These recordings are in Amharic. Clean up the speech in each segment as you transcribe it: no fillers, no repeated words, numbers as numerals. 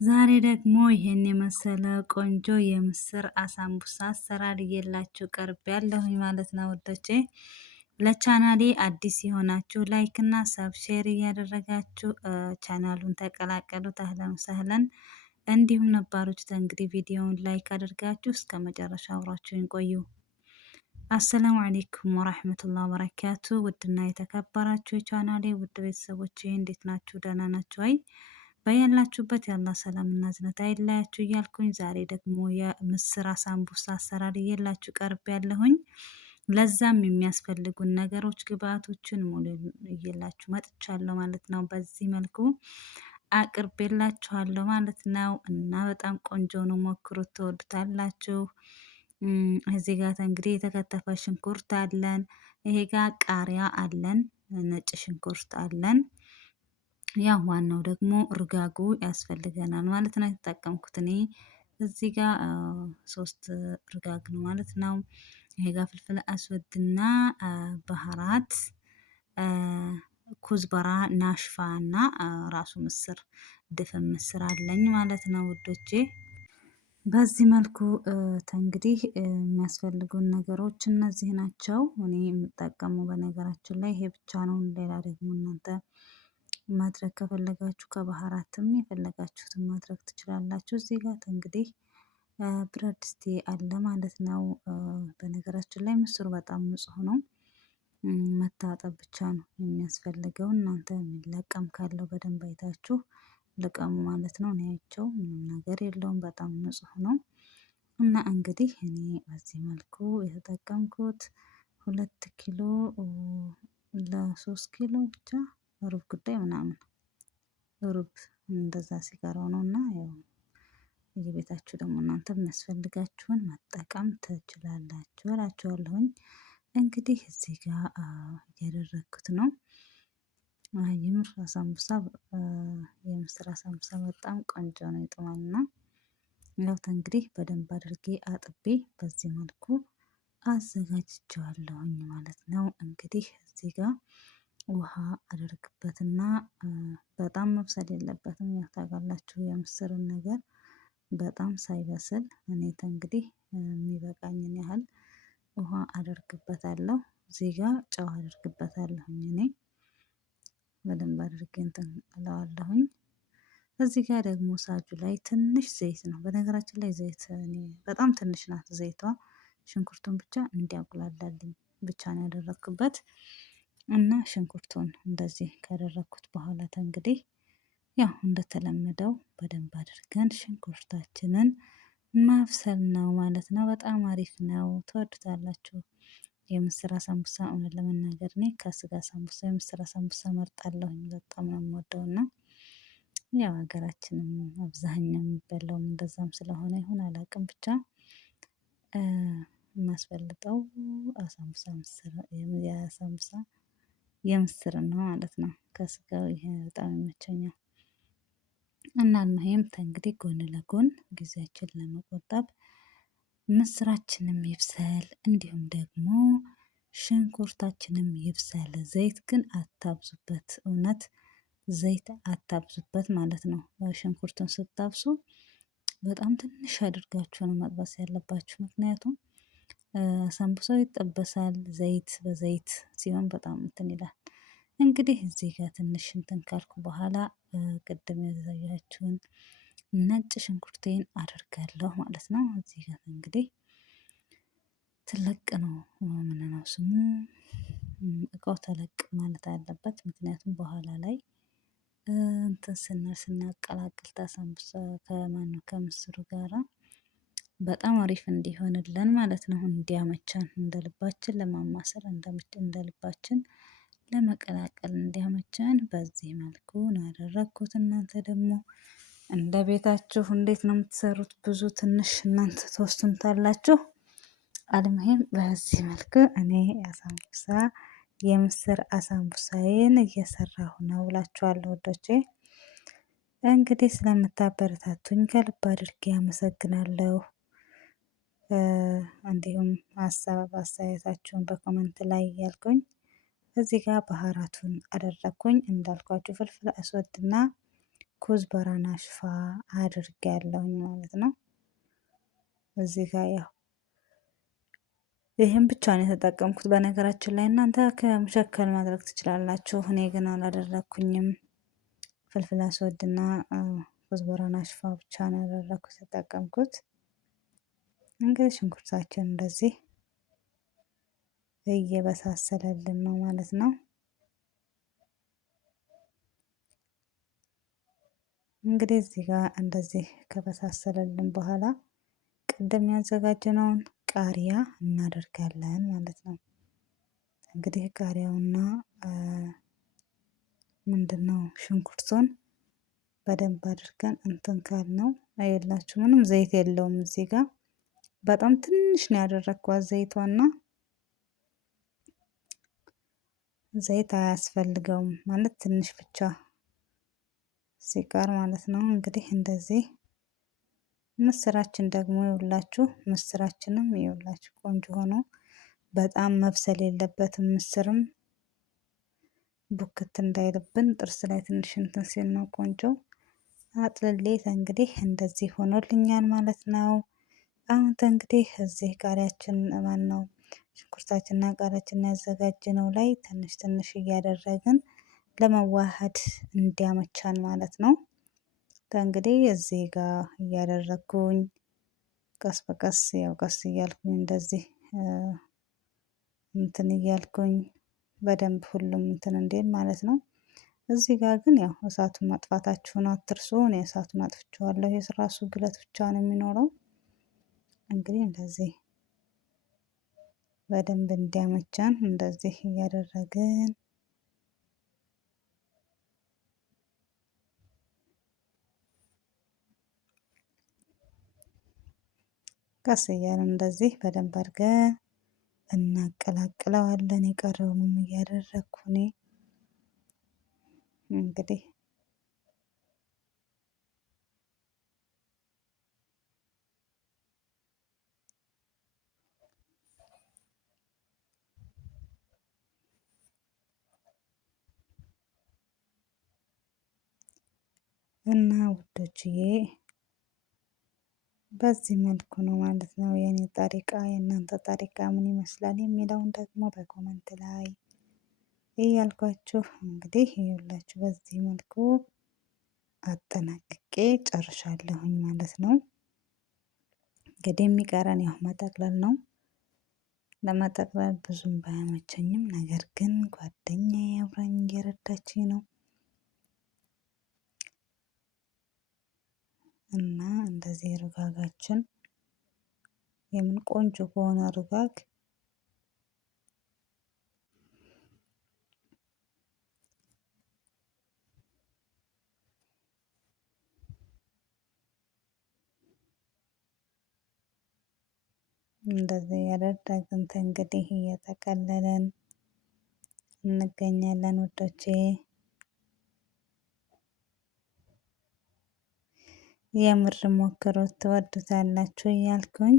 ዛሬ ደግሞ ይሄን የመሰለ ቆንጆ የምስር አሳምቡሳ አሰራር እየላችሁ ቀርብ ያለሁኝ ማለት ነው ውዶቼ። ለቻናሌ አዲስ የሆናችሁ ላይክ እና ሰብሼር እያደረጋችሁ ቻናሉን ተቀላቀሉት። አህለን ሰህለን። እንዲሁም ነባሮች እንግዲህ ቪዲዮውን ላይክ አድርጋችሁ እስከ መጨረሻ አብራችሁን ቆዩ። አሰላሙ አሌይኩም ወራህመቱላሂ ወበረካቱ። ውድና የተከበራችሁ የቻናሌ ውድ ቤተሰቦች እንዴት ናችሁ? ደህና ናችሁ? አይ በያላችሁበት ያላ ሰላም እና እዝነት አይለያችሁ እያልኩኝ ዛሬ ደግሞ የምስር አሳምቡሳ አሰራር እየላችሁ ቀርብ ያለሁኝ። ለዛም የሚያስፈልጉን ነገሮች ግብአቶችን ሙሉ እየላችሁ መጥቻለሁ ማለት ነው። በዚህ መልኩ አቅርቤላችኋለሁ ማለት ነው እና በጣም ቆንጆ ነው። ሞክሩት፣ ትወዱታላችሁ። እዚህ ጋር እንግዲህ የተከተፈ ሽንኩርት አለን። ይሄ ጋር ቃሪያ አለን፣ ነጭ ሽንኩርት አለን። ያው ዋናው ደግሞ እርጋጉ ያስፈልገናል ማለት ነው። የተጠቀምኩት እኔ እዚህ ጋር 3 እርጋግ ነው ማለት ነው። ይሄ ጋር ፍልፍል አስወድና ባህራት፣ ኩዝበራ፣ ናሽፋ እና ራሱ ምስር ድፍን ምስር አለኝ ማለት ነው ውዶቼ። በዚህ መልኩ እንግዲህ የሚያስፈልጉን ነገሮች እነዚህ ናቸው። እኔ የምጠቀመው በነገራችን ላይ ይሄ ብቻ ነው። ሌላ ደግሞ እናንተ ማድረግ ከፈለጋችሁ ከባህራትም የፈለጋችሁትን ማድረግ ትችላላችሁ። እዚህ ጋር እንግዲህ ብረት ድስቴ አለ ማለት ነው። በነገራችን ላይ ምስሩ በጣም ንጹህ ነው። መታጠብ ብቻ ነው የሚያስፈልገው። እናንተ የሚለቀም ካለው በደንብ አይታችሁ ልቀሙ ማለት ነው። እኔ አይቼው ምንም ነገር የለውም፣ በጣም ንጹህ ነው። እና እንግዲህ እኔ በዚህ መልኩ የተጠቀምኩት 2 ኪሎ ለ3 ኪሎ ብቻ ሩብ ጉዳይ ምናምን ሩብ እንደዛ ሲቀረው ነው። እና ያው የቤታችሁ ደግሞ እናንተ የሚያስፈልጋችሁን መጠቀም ትችላላችሁ እላችኋለሁኝ። እንግዲህ እዚህ ጋር እያደረግኩት ነው። የምር አሳምቡሳ የምስር አሳምቡሳ በጣም ቆንጆ ነው፣ ይጥማልና ያው እንግዲህ በደንብ አድርጌ አጥቤ በዚህ መልኩ አዘጋጅቼዋለሁኝ ማለት ነው። እንግዲህ እዚህ ጋር ውሃ አደርግበትና በጣም መብሰል የለበትም። ያው ታውቃላችሁ የምስርን ነገር በጣም ሳይበስል እኔ እንግዲህ የሚበቃኝን ያህል ውሃ አደርግበታለሁ። እዚህ ጋር ጨው አደርግበታለሁኝ እኔ በደንብ አድርጌ እንትን እለዋለሁኝ። እዚህ ጋር ደግሞ ሳጁ ላይ ትንሽ ዘይት ነው። በነገራችን ላይ ዘይት እኔ በጣም ትንሽ ናት ዘይቷ። ሽንኩርቱን ብቻ እንዲያቁላላልኝ ብቻ ነው ያደረኩበት። እና ሽንኩርቱን እንደዚህ ካደረኩት በኋላ እንግዲህ ያው እንደተለመደው በደንብ አድርገን ሽንኩርታችንን ማብሰል ነው ማለት ነው። በጣም አሪፍ ነው፣ ትወዱታላችሁ። የምስር አሳምቡሳ እውነት ለመናገር እኔ ከስጋ አሳምቡሳ የምስር አሳምቡሳ መርጣለሁኝ። በጣም ነው የምወደውና ያው ሀገራችንም አብዛኛው የሚበላውም እንደዛም ስለሆነ ይሁን አላውቅም፣ ብቻ የማስበልጠው አሳምቡሳ ምስር የአሳምቡሳ የምስር ነው ማለት ነው። ከስጋው ይሄ በጣም ይመቸኛል። እና ይሄም እንግዲህ ጎን ለጎን ጊዜያችን ለመቆጠብ ምስራችንም ይብሰል፣ እንዲሁም ደግሞ ሽንኩርታችንም ይብሰል። ዘይት ግን አታብዙበት፣ እውነት ዘይት አታብዙበት ማለት ነው። ሽንኩርቱን ስታብሱ በጣም ትንሽ አድርጋችሁ ነው መጥበስ ያለባችሁ። ምክንያቱም አሳምቡሳው ይጠበሳል፣ ዘይት በዘይት ሲሆን በጣም እንትን ይላል። እንግዲህ እዚህ ጋር ትንሽ እንትን ካልኩ በኋላ ቅድም ያዘጋጃችሁን ነጭ ሽንኩርቴን አደርጋለሁ ማለት ነው። እዚህ ጋር እንግዲህ ትልቅ ነው ምን ነው ስሙ፣ እቃው ተለቅ ማለት አለበት። ምክንያቱም በኋላ ላይ እንትን ስናቀላቅል አሳምቡሳ ከማነው ከምስሩ ጋራ በጣም አሪፍ እንዲሆንልን ማለት ነው። እንዲያመቸን እንደ ልባችን ለማማሰል እንደ ልባችን ለመቀላቀል እንዲያመቸን በዚህ መልኩ ነው ያደረኩት። እናንተ ደግሞ እንደ ቤታችሁ እንዴት ነው የምትሰሩት? ብዙ ትንሽ እናንተ ትወስኑታላችሁ። አልሙሂም በዚህ መልኩ እኔ አሳምቡሳ የምስር አሳምቡሳዬን እየሰራሁ ነው እላችኋለሁ ወዶቼ። እንግዲህ ስለምታበረታቱኝ ከልብ አድርጌ አመሰግናለሁ። እንዲሁም ሀሳብ አስተያየታችሁን በኮመንት ላይ ያልኩኝ። እዚህ ጋር ባህራቱን አደረኩኝ እንዳልኳችሁ ፍልፍል አስወድና ኩዝበራ ናሽፋ አድርጌያለሁኝ ማለት ነው። እዚህ ጋር ያው ይህም ብቻ ነው የተጠቀምኩት። በነገራችን ላይ እናንተ ከመሸከል ማድረግ ትችላላችሁ። እኔ ግን አላደረኩኝም። ፍልፍል አስወድና ኩዝበራ ናሽፋ ብቻ ነው ያደረኩት የተጠቀምኩት። እንግዲህ ሽንኩርታችን እንደዚህ እየበሳሰለልን ነው ማለት ነው። እንግዲህ እዚህ ጋር እንደዚህ ከበሳሰለልን በኋላ ቅድም ያዘጋጀነውን ቃሪያ እናደርጋለን ማለት ነው። እንግዲህ ቃሪያውና ምንድነው ሽንኩርቱን በደንብ አድርገን እንትን ካልነው አየላችሁ፣ ምንም ዘይት የለውም እዚህ ጋር በጣም ትንሽ ነው ያደረኳት ዘይቷና ዘይት አያስፈልገውም ማለት ትንሽ ብቻ ሲቀር ማለት ነው። እንግዲህ እንደዚህ ምስራችን ደግሞ ይውላችሁ፣ ምስራችንም ይውላችሁ ቆንጆ ሆኖ በጣም መብሰል የለበትም። ምስርም ቡክት እንዳይልብን ጥርስ ላይ ትንሽ እንትን ሲል ነው ቆንጆ። አጥልሌት እንግዲህ እንደዚህ ሆኖልኛል ማለት ነው። አሁን እንግዲህ እዚህ ቃሪያችን ማን ነው ሽንኩርታችንና ቃሪያችን ያዘጋጀነው ላይ ትንሽ ትንሽ እያደረግን ለመዋሃድ እንዲያመቻን ማለት ነው። እንግዲህ እዚህ ጋር እያደረኩኝ ቀስ በቀስ ያው ቀስ እያልኩኝ እንደዚህ እንትን እያልኩኝ በደንብ ሁሉም እንትን እንዴል ማለት ነው። እዚህ ጋር ግን ያው እሳቱን ማጥፋታችሁን አትርሱ። እኔ እሳቱን አጥፍቼዋለሁ። የራሱ ግለት ብቻ ነው የሚኖረው። እንግዲህ እንደዚህ በደንብ እንዲያመቻን እንደዚህ እያደረግን ቀስ እያልን እንደዚህ በደንብ አድርገን እናቀላቅለዋለን። የቀረውንም እያደረኩ እኔ እንግዲህ እና ውዶችዬ በዚህ መልኩ ነው ማለት ነው የኔ ጠሪቃ። የእናንተ ጠሪቃ ምን ይመስላል የሚለውን ደግሞ በኮመንት ላይ እያልኳችሁ እንግዲህ ይኸውላችሁ በዚህ መልኩ አጠናቅቄ ጨርሻለሁኝ ማለት ነው። እንግዲህ የሚቀረን ያው መጠቅለል ነው። ለመጠቅለል ብዙም ባያመቸኝም ነገር ግን ጓደኛዬ አብራኝ እየረዳችኝ ነው እና እንደዚህ ርጋጋችን የምን ቆንጆ በሆነ ርጋግ እንደዚህ ያደረግን እንግዲህ እየጠቀለለን እንገኛለን ውዶቼ። የምር ሞክሩት ትወዱታላችሁ እያልኩኝ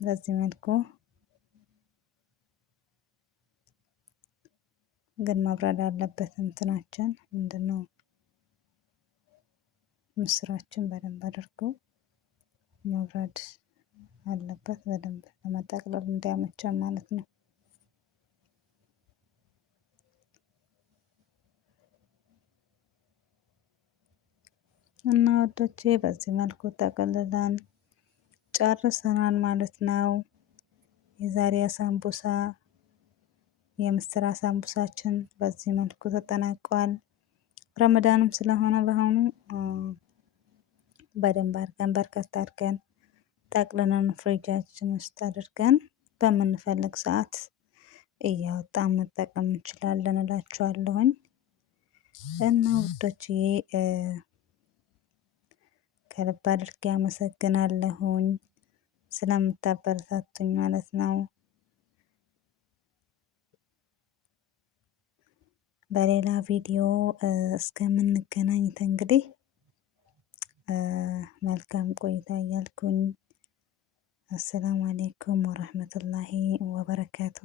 በዚህ መልኩ ግን መብረድ አለበት እንትናችን ምንድነው ምስራችን በደንብ አድርጎ መብረድ አለበት በደንብ ለመጠቅለል እንዲያመቸን ማለት ነው። እና ወዶቼ በዚህ መልኩ ጠቅልለን ጨርሰናል ማለት ነው። የዛሬ ሳምቡሳ የምስር ሳምቡሳችን በዚህ መልኩ ተጠናቋል። ረመዳንም ስለሆነ በአሁኑ በደንብ አድርገን በርከት አድርገን ጠቅልለን ፍሪጃችን ውስጥ አድርገን በምንፈልግ ሰዓት እያወጣን መጠቀም እንችላለን እላችኋለሁኝ። እና ውዶችዬ ከልብ አድርጌ አመሰግናለሁኝ ስለምታበረታቱኝ ማለት ነው። በሌላ ቪዲዮ እስከምንገናኝ እንግዲህ መልካም ቆይታ እያልኩኝ አሰላሙ አለይኩም ወራህመቱላሂ ወበረካቱ።